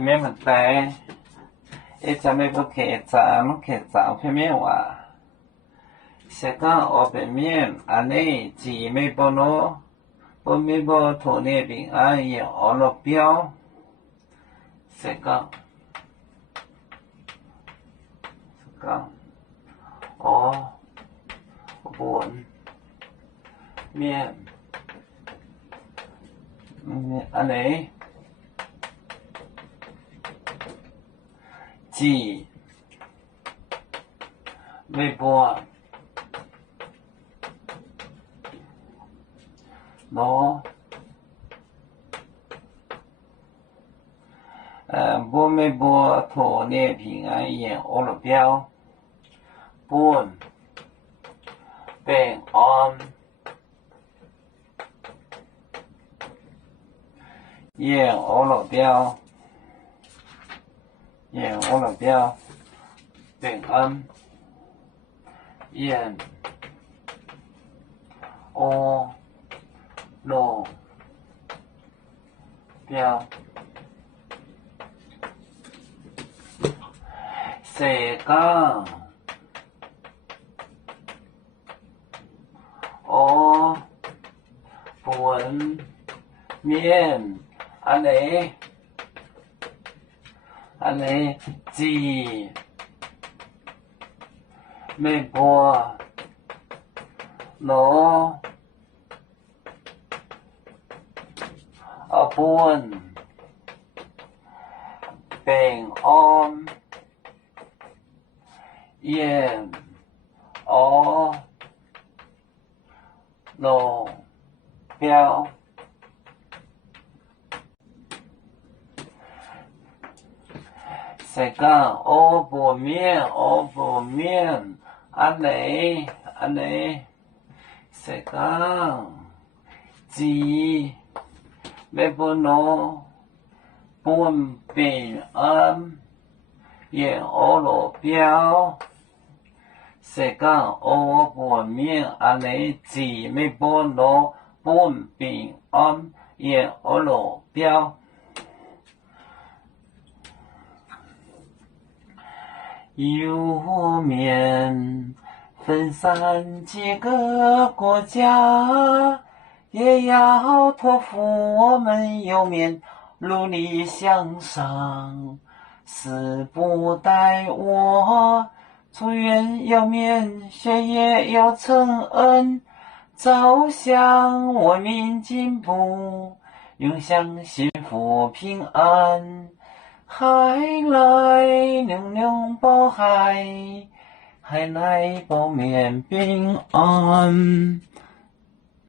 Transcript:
没问题。一直没不客栈片面话。是讲我边面安尼只没不喏，不没不土那边安也我了标。是讲我本面安尼。只没播喏，不没播土那平安夜我了标，本平安夜我了标，夜我了标，平安夜我了标。是讲我本面安尼只没播喏，本平安夜我了标。是讲我本面安尼是讲只没不喏，本平安夜我了标。是讲我本面安尼只没不喏，本平安夜我了标。有面分散几个国家，也要托付我们有面努力向上。死不待我，祝愿有面学业要承恩，照向文明进步，永享幸福平安。海来娘娘保海，海来保面平安。